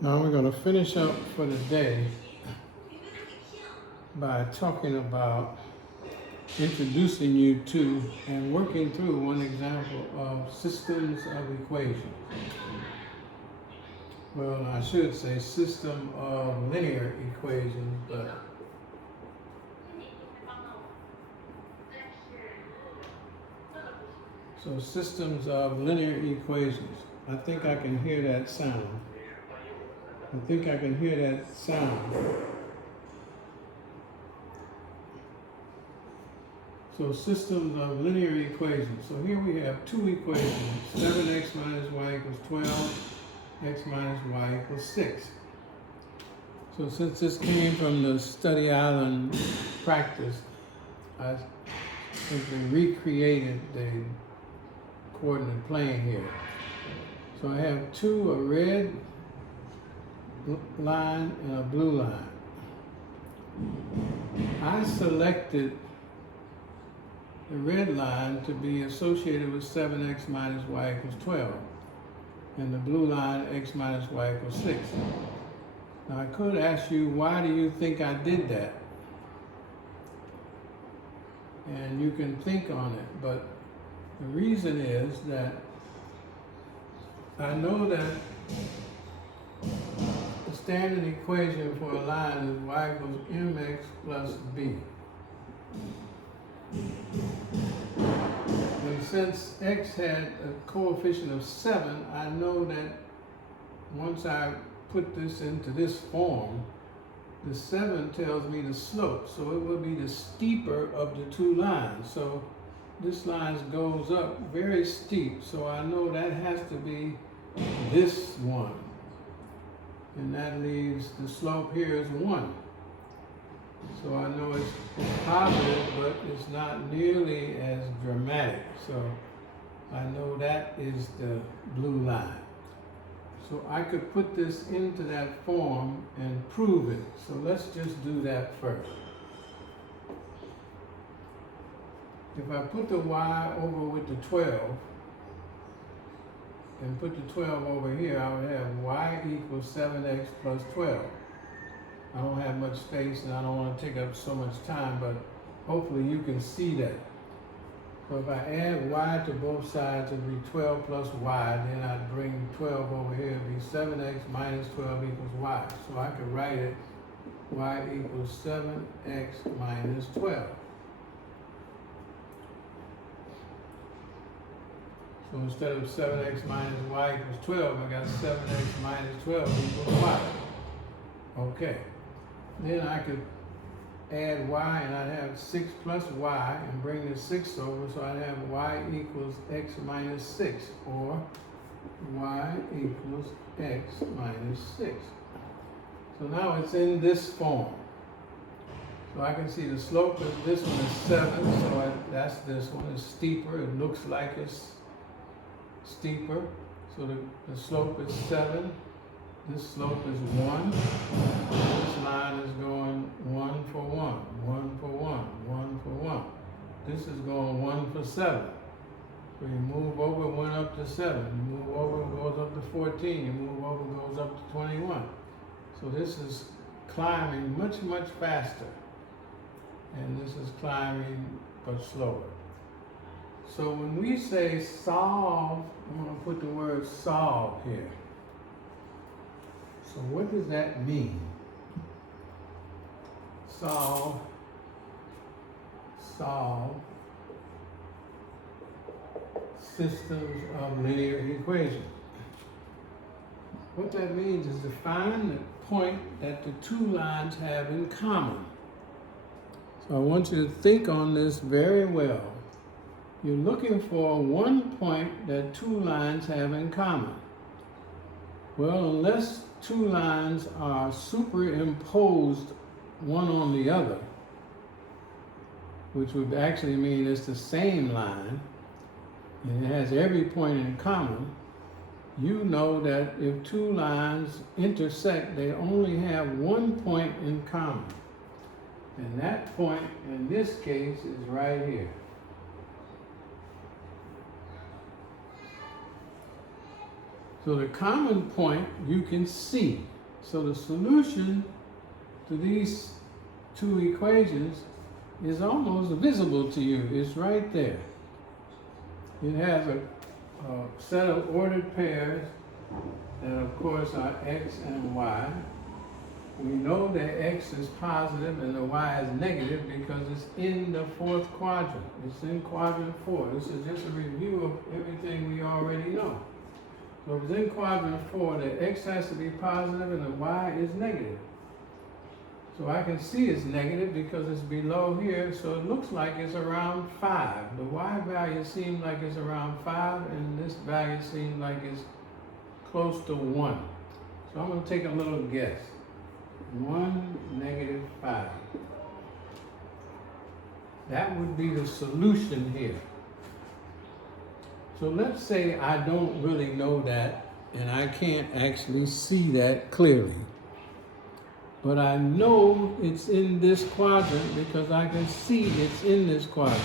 Now we're going to finish up for the day by talking about introducing you to and working through one example of systems of equations. Well, I should say system of linear equations, but so systems of linear equations. I think I can hear that sound. So systems of linear equations. So here we have two equations. 7x minus y equals 12, x minus y equals 6. So since this came from the study island practice, I simply recreated the coordinate plane here. So I have a red line and a blue line. I selected the red line to be associated with 7x minus y equals 12, and the blue line x minus y equals 6. Now I could ask you, why do you think I did that? And you can think on it, but the reason is that I know that the standard equation for a line is y equals mx plus b. And since x had a coefficient of 7, I know that once I put this into this form, the 7 tells me the slope, so it will be the steeper of the two lines. So this line goes up very steep, so I know that has to be this one. And that leaves the slope here is 1. So I know it's positive, but it's not nearly as dramatic. So I know that is the blue line. So I could put this into that form and prove it. So let's just do that first. If I put the y over with the 12, and put the 12 over here, I would have y equals 7x plus 12. I don't have much space and I don't want to take up so much time, but hopefully you can see that. So if I add y to both sides, it would be 12 plus y, then I'd bring 12 over here, it would be 7x minus 12 equals y. So I could write it, y equals 7x minus 12. So instead of 7x minus y equals 12, I got 7x minus 12 equals y. Okay. Then I could add y and I'd have 6 plus y and bring the 6 over, so I'd have y equals x minus 6, or y equals x minus 6. So now it's in this form. So I can see the slope of this one is 7, so that's this one. It's steeper. It looks like it's steeper. So the slope is 7. This slope is 1. This line is going 1 for 1, 1 for 1, 1 for 1. This is going 1 for 7. So you move over, 1 up to 7. You move over, it goes up to 14. You move over, it goes up to 21. So this is climbing much, much faster. And this is climbing but slower. So when we say solve, I'm going to put the word solve here. So what does that mean? Solve systems of linear equations. What that means is to find the point that the two lines have in common. So I want you to think on this very well. You're looking for one point that two lines have in common. Well, unless two lines are superimposed one on the other, which would actually mean it's the same line, and it has every point in common, you know that if two lines intersect, they only have one point in common. And that point, in this case, is right here. So the common point you can see. So the solution to these two equations is almost visible to you. It's right there. It has a set of ordered pairs that of course are x and y. We know that x is positive and the y is negative because it's in the fourth quadrant. It's in quadrant 4. This is just a review of everything we already know. So if it's in quadrant 4, the x has to be positive and the y is negative. So I can see it's negative because it's below here, so it looks like it's around 5. The y value seems like it's around 5, and this value seems like it's close to 1. So I'm going to take a little guess. 1, negative 5. That would be the solution here. So let's say I don't really know that, and I can't actually see that clearly. But I know it's in this quadrant because I can see it's in this quadrant.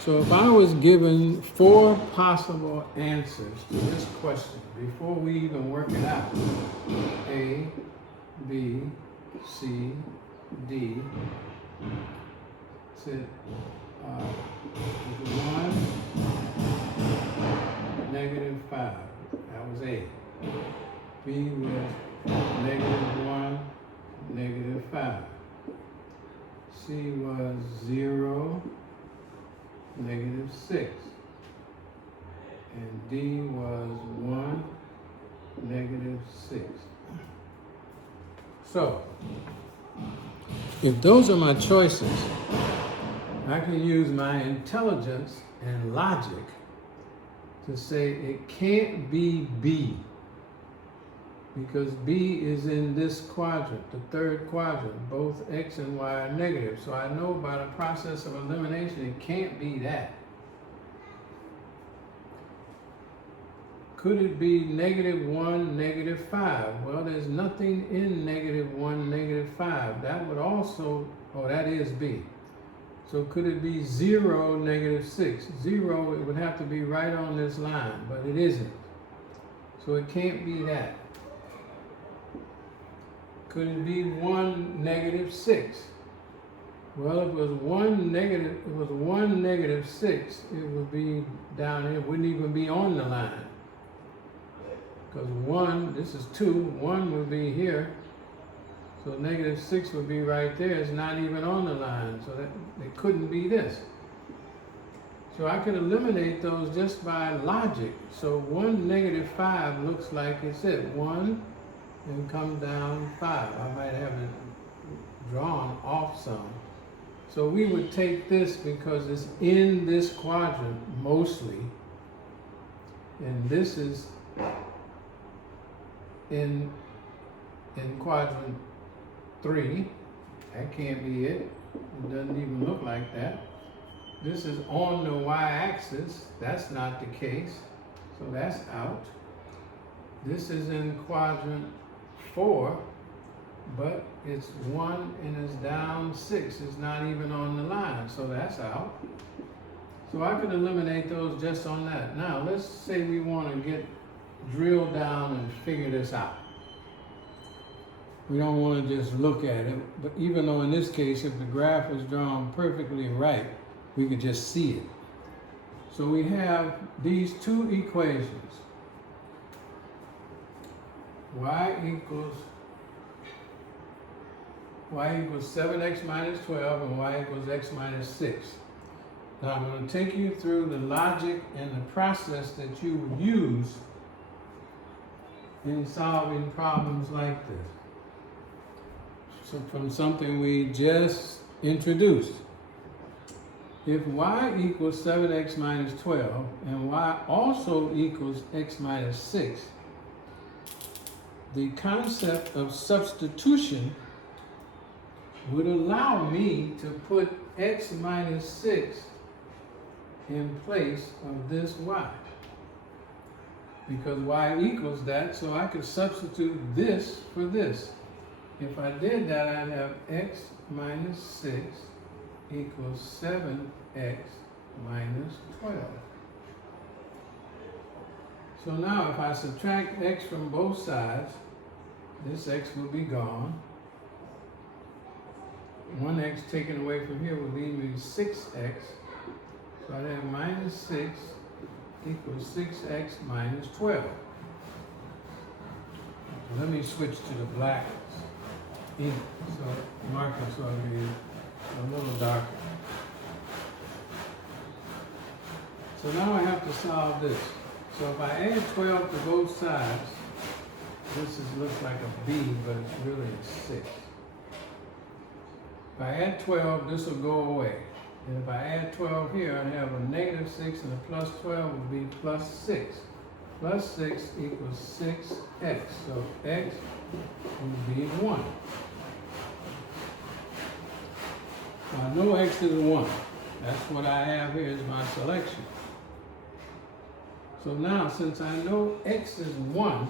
So if I was given 4 possible answers to this question before we even work it out, A, B, C, D, said 1, negative 5, that was A. B was negative 1, negative 5. C was 0, negative 6. And D was 1, negative 6. So, if those are my choices, I can use my intelligence and logic to say it can't be B, because B is in this quadrant, the third quadrant. Both x and y are negative. So I know by the process of elimination it can't be that. Could it be negative 1, negative 5? Well, there's nothing in negative 1, negative 5. That would also, oh, that is B. So could it be 0, negative 6? 0, it would have to be right on this line, but it isn't. So it can't be that. Could it be 1, negative 6? Well, if it was 1, negative 6, it would be down here. It wouldn't even be on the line. Because 1, this is 2, 1 would be here. So negative 6 would be right there. It's not even on the line. So that it couldn't be this. So I could eliminate those just by logic. So 1, negative 5 looks like it's it. 1 and come down 5. I might have it drawn off some. So we would take this because it's in this quadrant mostly. And this is in quadrant 3. That can't be it. It doesn't even look like that. This is on the y-axis. That's not the case. So that's out. This is in quadrant 4, but it's 1 and it's down 6. It's not even on the line. So that's out. So I could eliminate those just on that. Now let's say we want to drill down and figure this out. We don't want to just look at it, but even though in this case, if the graph was drawn perfectly right, we could just see it. So we have these two equations. Y equals 7x minus 12 and y equals x minus 6. Now I'm going to take you through the logic and the process that you would use in solving problems like this. So from something we just introduced. If y equals 7x minus 12 and y also equals x minus 6, the concept of substitution would allow me to put x minus 6 in place of this y. Because y equals that, so I could substitute this for this. If I did that, I'd have x minus 6 equals 7x minus 12. So now if I subtract x from both sides, this x will be gone. 1x taken away from here will leave me 6x. So I'd have minus 6 equals 6x minus 12. Let me switch to the black ink, so marker so it'll be a little darker. So now I have to solve this. So if I add 12 to both sides, looks like a B, but it's really a 6. If I add 12, this will go away. And if I add 12 here, I have a negative 6 and a plus 12 will be plus 6. Plus 6 equals 6x. So x will be 1. I know x is 1. That's what I have here as my selection. So now, since I know x is 1,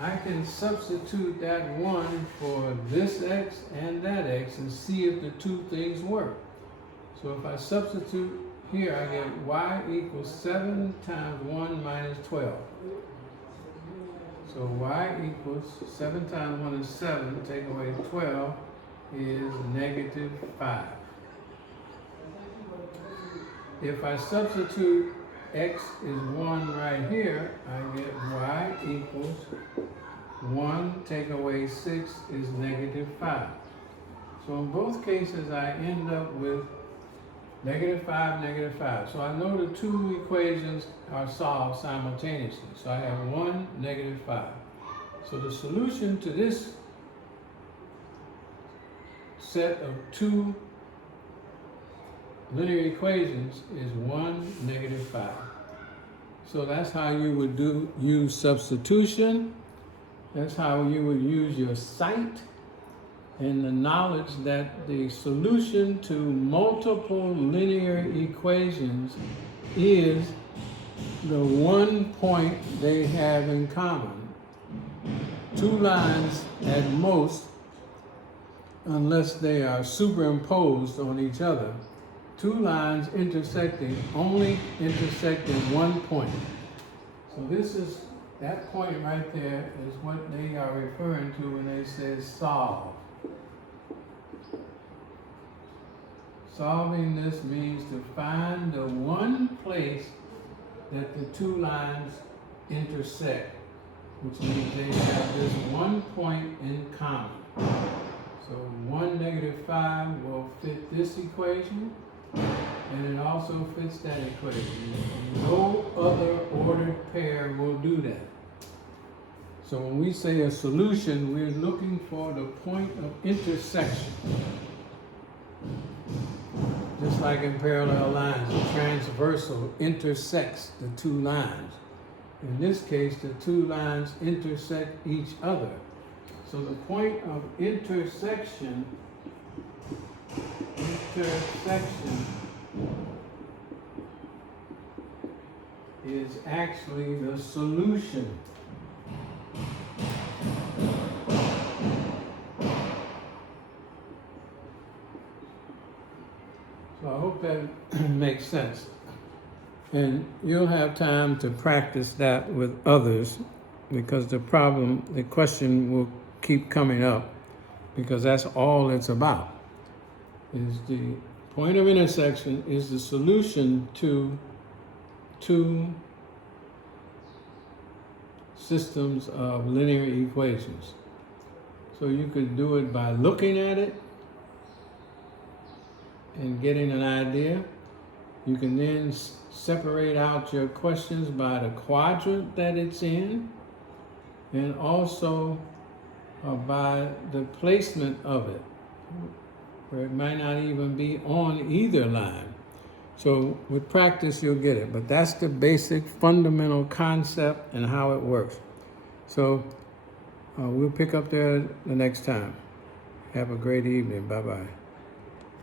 I can substitute that 1 for this x and that x and see if the two things work. So if I substitute here, I get y equals 7 times 1 minus 12. So y equals 7 times 1 is 7, take away 12 is negative 5. If I substitute x is 1 right here, I get y equals 1 take away 6 is negative 5. So in both cases, I end up with negative 5, negative 5. So I know the two equations are solved simultaneously. So I have 1, negative 5. So the solution to this set of two linear equations is 1, negative 5. So that's how you would use substitution. That's how you would use your sight and the knowledge that the solution to multiple linear equations is the one point they have in common. Two lines at most, unless they are superimposed on each other. Two lines only intersecting one point. So this is, that point right there is what they are referring to when they say solve. Solving this means to find the one place that the two lines intersect, which means they have this one point in common. So 1, negative 5 will fit this equation, and it also fits that equation. No other ordered pair will do that. So when we say a solution, we're looking for the point of intersection. Just like in parallel lines, the transversal intersects the two lines. In this case, the two lines intersect each other. So the point of intersection is actually the solution. So I hope that makes sense. And you'll have time to practice that with others, because the question will keep coming up, because that's all it's about. Is the point of intersection is the solution to two systems of linear equations. So you could do it by looking at it and getting an idea. You can then separate out your questions by the quadrant that it's in, and also by the placement of it, where it might not even be on either line. So with practice, you'll get it. But that's the basic fundamental concept and how it works. So we'll pick up there the next time. Have a great evening. Bye-bye.